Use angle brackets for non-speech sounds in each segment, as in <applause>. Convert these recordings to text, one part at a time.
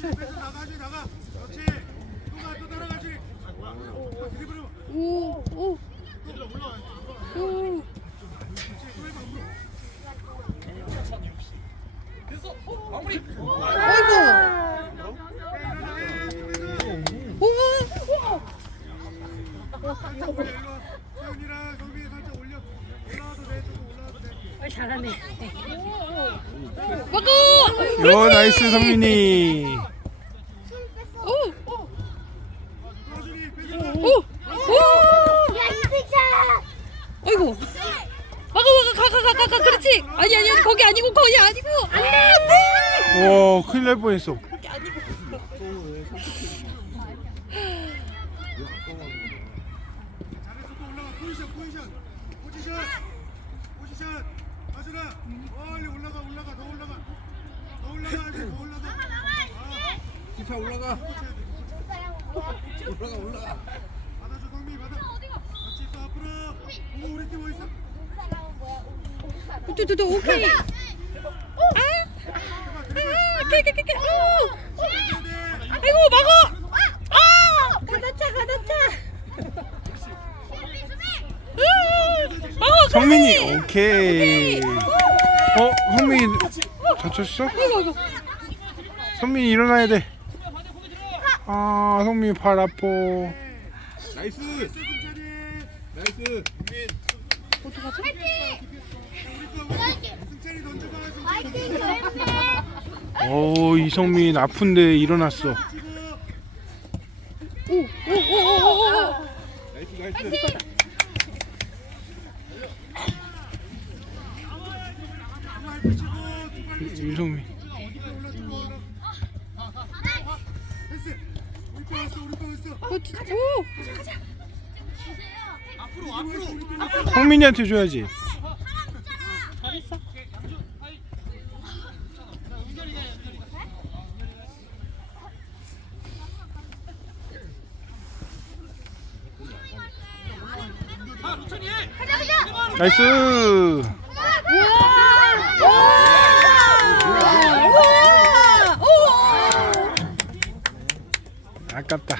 뺏어 나가지 나가. 그렇지. 또가 또 따라가지. 드리블을. 오, 오. 오. 아이고. 우와. 세훈이랑 경빈이 살짝 올려. 올라와도 돼. 조금 올라와도 돼. 잘하네. 먹어. 요 나이스 성민이. 오. 도와주니 뺏어. 오. 오. 야, 이승자! 아이고. 막아 막아 가가 가가 가 그렇지. 아니 아니 아니 거기 아니고 거기 아니고. 안돼 와 큰일 날 뻔했어. 거기 아니고. 포지션. 포지션. 포지션. 가주라. 멀리 올라가 올라가 더 올라가. 더 올라가 아직 더 올라가. 아. 기 차 올라가. 올라가 올라가 받아줘 성미 받아. 같이 또 앞으로. 오 우리 팀 어디 있어? 두두두 오케이. 아. 아. 오케이 오케이 오케이. 오. 아이고 막어. 아. 가다차, 가다차! 으. 막어. 성민이. 오케이. 어 성민이 다쳤어? 아이고 아이고. 성민이 일어나야 돼. 아 성민이 발 아파. 나이스. 나이스 어떡하지? 우리 거 승찬이 던져봐. 승찬이 화이팅, 조현민! 어 이성민 아픈데 일어났어. 오오오오오. 나이스 나이스. 이성민. 진짜. 오. 앞으로 앞으로. 성민이한테 줘야지. 나이스. 우와! 우와! 아깝다.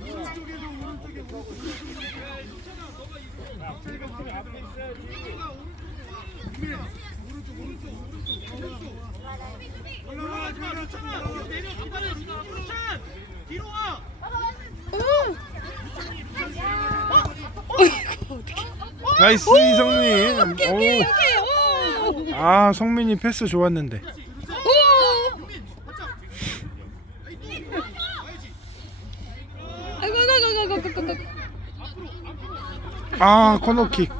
오른쪽에도 오른쪽에 오른쪽 오른쪽 오른쪽 올라와 올라와 조금 올라와 내려 기다려 뒤로 와 어이구, 어떡해. 나이스 이성민. 오케이, 오케이, 오. 오케이. 오. 아 성민이 패스 좋았는데. 오. 아이고, 아이고, 아이고, 아이고, 아이고, 아이고. 아 코너킥.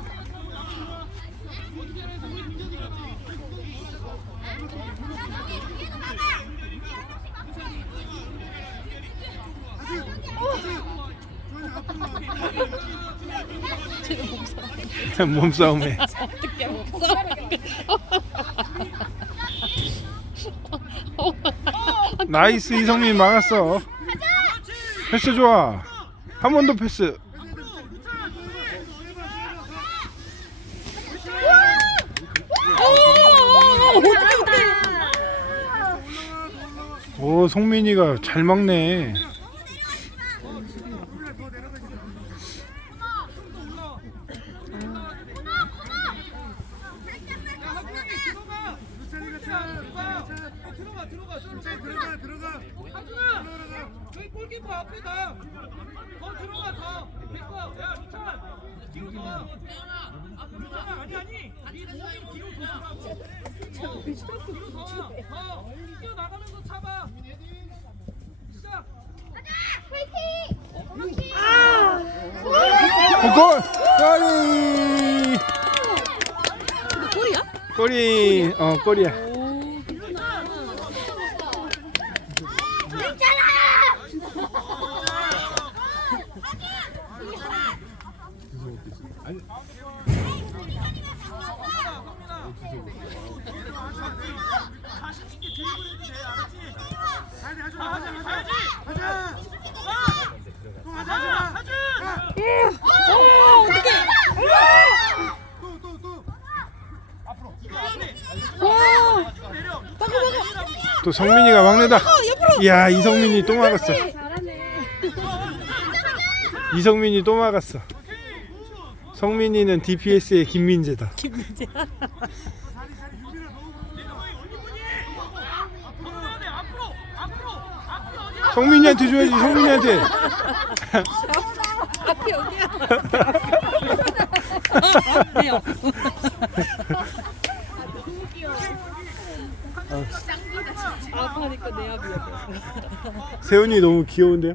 몸싸움에. <laughs> 어떡해, 없어. <laughs> 나이스 이성민 막았어. 패스 좋아. 한 번 더 패스. 오, 어떡해, 어떡해. 오 성민이가 잘 막네. 들어가 들어가 들어가 들어가 하준아! 저기 골키퍼 앞에다! 더 들어가 더! 됐어! 야 루찬! 뒤로 더! 루찬아 아니 아니! 네 손님 뒤로 도시라고! 어, 뒤로 더! 더! 뛰어나가면서 잡아! 시작! 어, 골! 골이! 이거 골이야? 골이! 어 골이야. 가자 또 가자 하준 오, 어떡해. 또또또 앞으로 와. 또 성민이가 막내다. 이야 이성민이 또 막았어. 잘하네. 이성민이 또 막았어. 성민이는 DPS의 김민재다. 김민재. 성민이한테 줘야지 성민이한테. <laughs> 앞이 어디야? 앞이요. 아파니까 내 앞이야. 세훈이 너무 귀여운데요?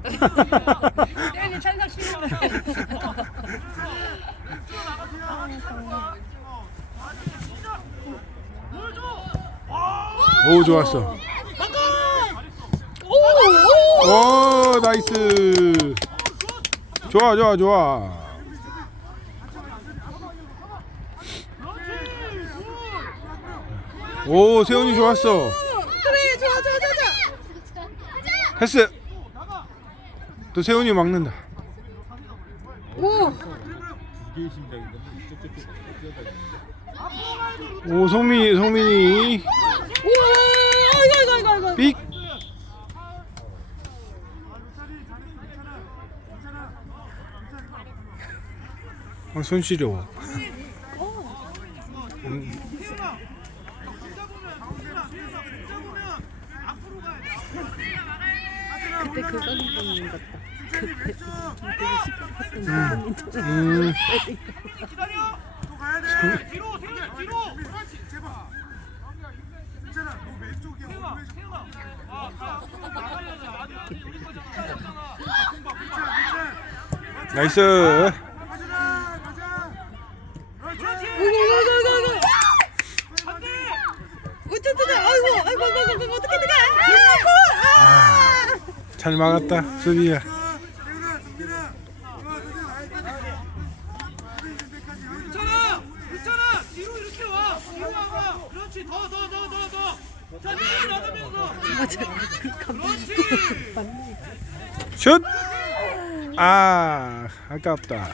세연이 찬상 싫어. 오 좋았어. 오 나이스. 좋아 좋아 좋아. 오 세훈이 좋았어. 그래, 좋아, 좋아, 좋아, 좋아. 패스. 또 세훈이 막는다. 오, 오 성민이 성민이 우와, 아이고, 아이고, 아이고, 아이고. 삑. 아, 손 시려. 그때 그거 보는 것 같다. 음. 아. 나이스. 아. 잘 막았다, 수비야. 세훈아 승민아 좋아 승민아 나이스 승민 있을 때까지 여기 괜찮아. 괜찮아. 뒤로 이렇게 와. 뒤로 와봐. 그렇지. 더 더 더 더 더. 자 뒤로 나가면서. 그렇지. 슛. 아, 아깝다.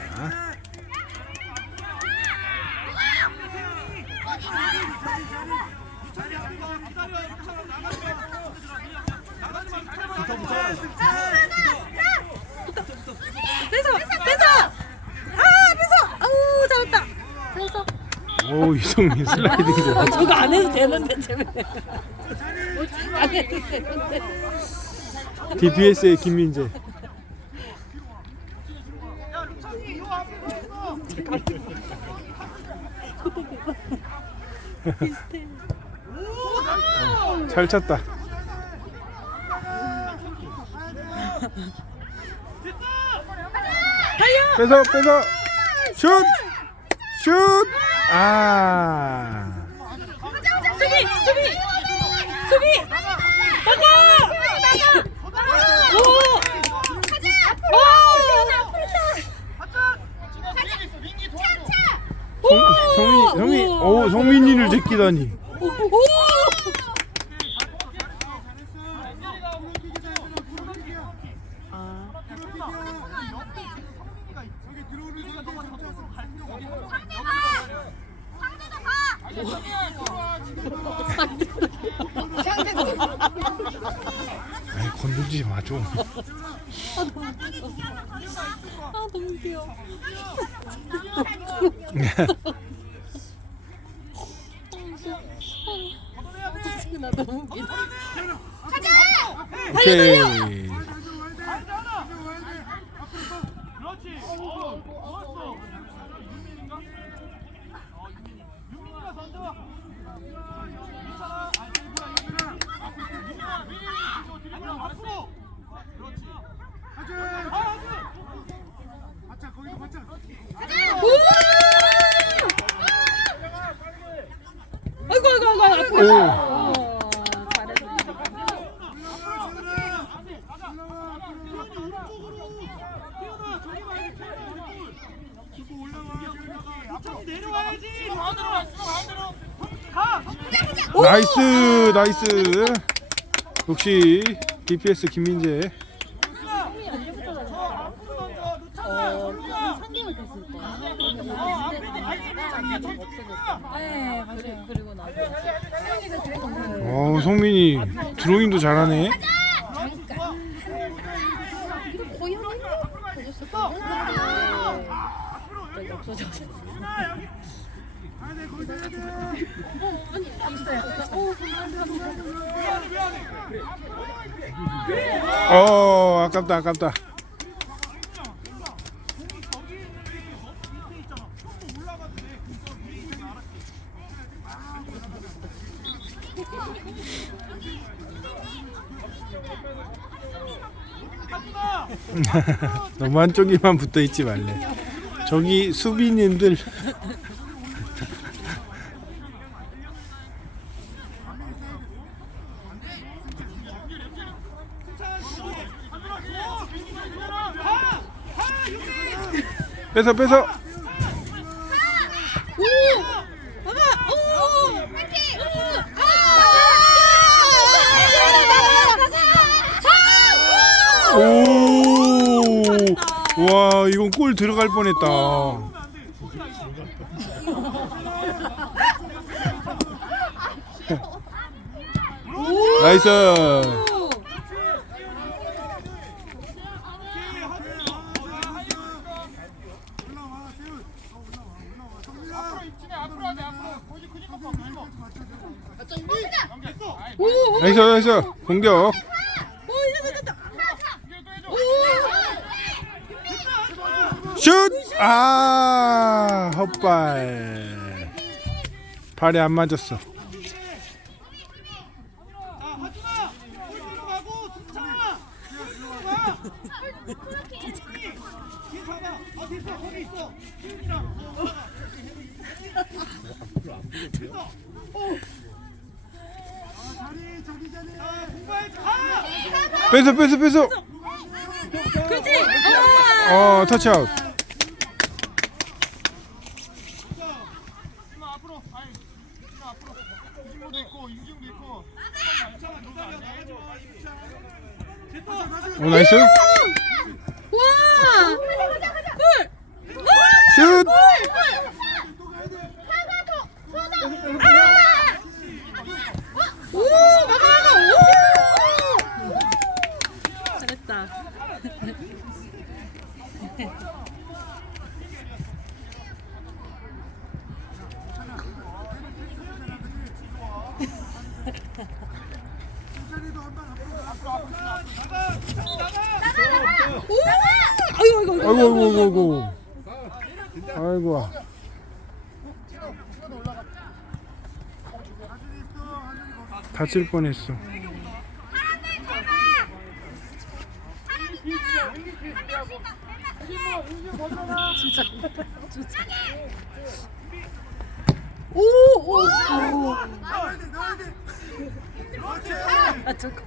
뺏어, 뺏어. 아, 뺏어. 아우, 잘했다. 뺏어. 오, 이성민 슬라이딩 아. 저거 안 해도 되는데, 쟤네. 안 해도 되는데. DPS의 김민재. 잘 찼다. 뺏어, 뺏어. 슛! 슛! 아. 수비, 수비, 수비. 나가. 오. 성, 성민, 성민, 오, 성민이를 제끼다니. 아이, 건들지 마, 좀. 아, 너무 귀여워. <laughs> 나 너무 웃기다. 오케이. 그렇지. 어. 윤민인가? 어, 윤민이. 윤민이가 던져. 괜찮아. 윤민아, 윤민아, 앞으로. 그렇지. 가자 아, 아주. 받자 거기도 받자 아이고, 아이고, 아이고, 아이고. 오. 어, 잘했어. 천천히 내려와야지. 가운데로 왔어, 가운데로. 가. 나이스. 역시 DPS 김민재. 앞으로 던져. 놓잖아. 한 3개월 됐을 거야. 어, 앞에 있는 네 맞아요. 그리고 나서 성민이가 그랬던 거예요. 어 성민이 드로잉도 잘하네. 거의 한 1년 되셨을 거예요. 갑자기 없어져서. 어 아깝다 아깝다. <laughs> 너무 한쪽에만 붙어 있지 말래. 저기 수비님들 뺏어 뺏어. 오. 와 이건 골 들어갈 뻔했다. 나이스. 올라와 세훈 어, 올라와 올라와 성민아 앞으로 하자 앞으로 거기 그니까 봐 그니까 나이스 나이스 공격. 슛! 아 헛발. 발에 안 맞았어. 뺏어 뺏어 뺏어. 그렇지. 어 터치아웃. 나 앞으로 아니 나 앞으로 이진모도 있고 임지웅도 있고 괜찮아 기다려 나가지 마 됐어 오 나이스. 와. 슛! 오 막아 막아. 오. 잘했다. 오. 아이고 아이고 아이고 아이고 아이고. 다칠 뻔했어. 오 오. 아 저거.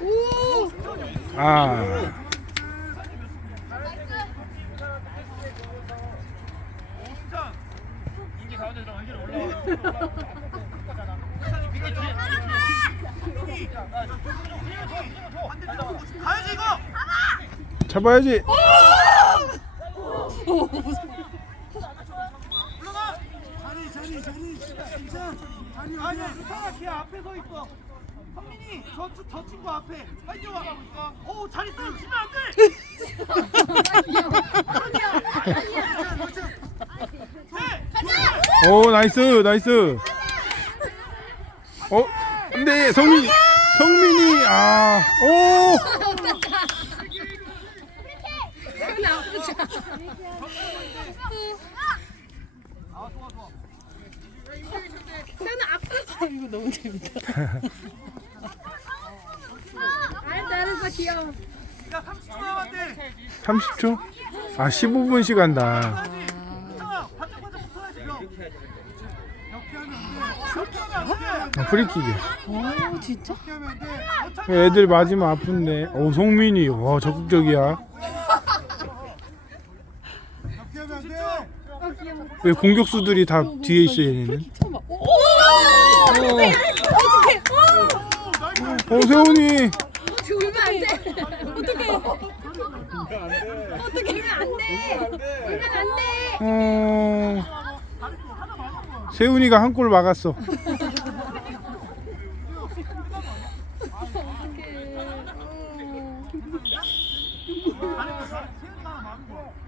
오. 아. 인기 가운데 들어 인기 올라와 가야지 이거 잡아야지. 오, 안돼 오 나이스 나이스. 어 근데 성민 성민이 아 오. 이거 너무 재밌다. 알았어 알았어 귀여워. 야 30초 남았대 30초? 아 15분씩 한다. 루타가 바짝바짝 붙어야지 형 아, 프리킥이야. 오 진짜? 애들 맞으면 아픈데. 오 성민이 와 적극적이야. 왜 공격수들이 다 뒤에 있어 얘네는? 어떡해. 어떡해. 어 세훈이 안 돼. 어떻게 울면 안 돼. 울면 안 돼. 어 세훈이가 한 골 막았어.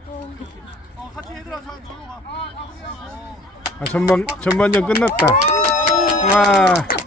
어 같이 얘들 아 전반 전반전 끝났다. 와.